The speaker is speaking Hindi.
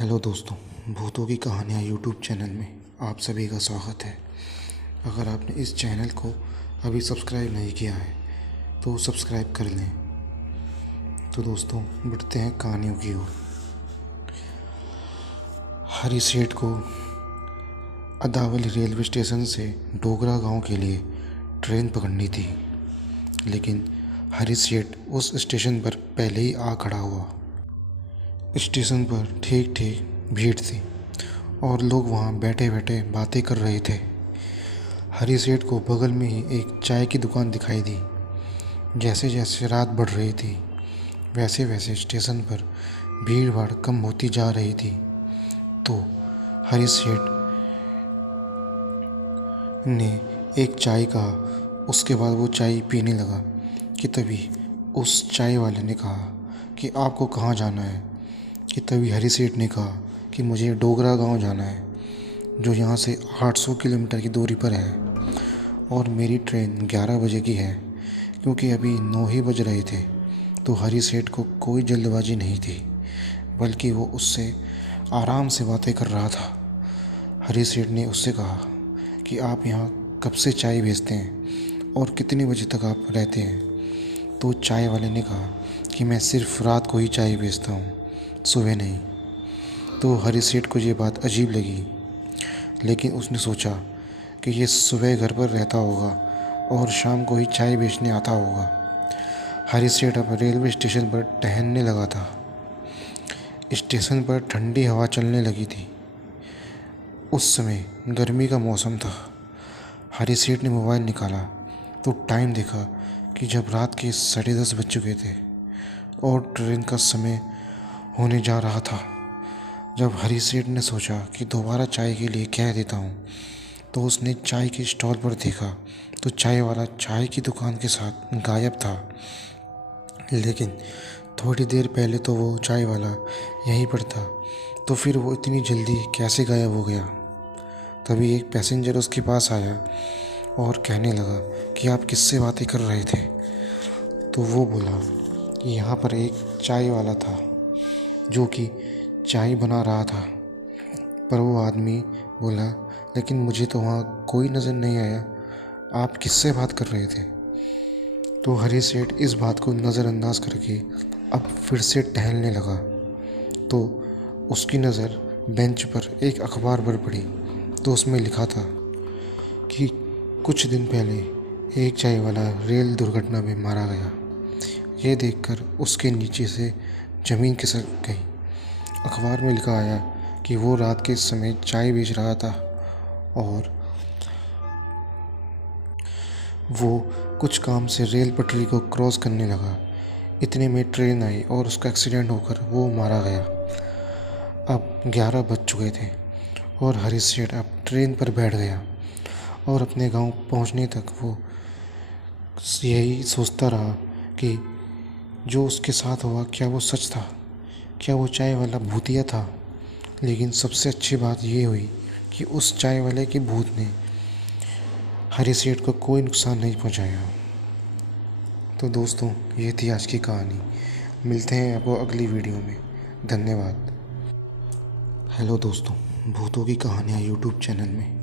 हेलो दोस्तों, भूतों की कहानियाँ यूट्यूब चैनल में आप सभी का स्वागत है। अगर आपने इस चैनल को अभी सब्सक्राइब नहीं किया है तो सब्सक्राइब कर लें। तो दोस्तों, बढ़ते हैं कहानियों की ओर। हरी सेठ को अदावली रेलवे स्टेशन से डोगरा गांव के लिए ट्रेन पकड़नी थी, लेकिन हरी सेठ उस स्टेशन पर पहले ही आ खड़ा हुआ। स्टेशन पर ठीक ठीक भीड़ थी और लोग वहाँ बैठे बैठे बातें कर रहे थे। हरी सेठ को बगल में ही एक चाय की दुकान दिखाई दी। जैसे जैसे रात बढ़ रही थी वैसे वैसे स्टेशन पर भीड़ भाड़ कम होती जा रही थी। तो हरी सेठ ने एक चाय कहा। उसके बाद वो चाय पीने लगा कि तभी उस चाय वाले ने कहा कि आपको कहाँ जाना है। कि तभी हरी सेठ ने कहा कि मुझे डोगरा गांव जाना है, जो यहाँ से 800 किलोमीटर की दूरी पर है, और मेरी ट्रेन 11 बजे की है। क्योंकि अभी 9 ही बज रहे थे तो हरी सेठ को कोई जल्दबाजी नहीं थी, बल्कि वो उससे आराम से बातें कर रहा था। हरी सेठ ने उससे कहा कि आप यहाँ कब से चाय बेचते हैं और कितने बजे तक आप रहते हैं। तो चाय वाले ने कहा कि मैं सिर्फ रात को ही चाय बेचता हूँ, सुबह नहीं। तो हरी सेठ को ये बात अजीब लगी, लेकिन उसने सोचा कि ये सुबह घर पर रहता होगा और शाम को ही चाय बेचने आता होगा। हरी सेठ अब रेलवे स्टेशन पर टहलने लगा था। स्टेशन पर ठंडी हवा चलने लगी थी। उस समय गर्मी का मौसम था। हरी सेठ ने मोबाइल निकाला तो टाइम देखा कि जब रात के 10:30 बज चुके थे और ट्रेन का समय होने जा रहा था। जब हरी सेठ ने सोचा कि दोबारा चाय के लिए कह देता हूँ, तो उसने चाय के स्टॉल पर देखा तो चाय वाला चाय की दुकान के साथ गायब था। लेकिन थोड़ी देर पहले तो वो चाय वाला यहीं पर था, तो फिर वो इतनी जल्दी कैसे गायब हो गया। तभी एक पैसेंजर उसके पास आया और कहने लगा कि आप किससे बातें कर रहे थे। तो वो बोला कि यहाँ पर एक चाय वाला था जो कि चाय बना रहा था। पर वो आदमी बोला, लेकिन मुझे तो वहाँ कोई नज़र नहीं आया, आप किससे बात कर रहे थे। तो हरी सेठ इस बात को नज़रअंदाज करके अब फिर से टहलने लगा। तो उसकी नज़र बेंच पर एक अखबार पर पड़ी। तो उसमें लिखा था कि कुछ दिन पहले एक चाय वाला रेल दुर्घटना में मारा गया। ये देखकर उसके नीचे से ज़मीन खिसक गई। अखबार में लिखा आया कि वो रात के समय चाय बेच रहा था और वो कुछ काम से रेल पटरी को क्रॉस करने लगा। इतने में ट्रेन आई और उसका एक्सीडेंट होकर वो मारा गया। अब 11 बज चुके थे और हरी सेठ अब ट्रेन पर बैठ गया और अपने गांव पहुंचने तक वो यही सोचता रहा कि जो उसके साथ हुआ क्या वो सच था, क्या वो चाय वाला भूतिया था। लेकिन सबसे अच्छी बात ये हुई कि उस चाय वाले के भूत ने हरी सेठ को कोई नुकसान नहीं पहुंचाया। तो दोस्तों, ये थी आज की कहानी। मिलते हैं आपको अगली वीडियो में। धन्यवाद। हेलो दोस्तों, भूतों की कहानियाँ यूट्यूब चैनल में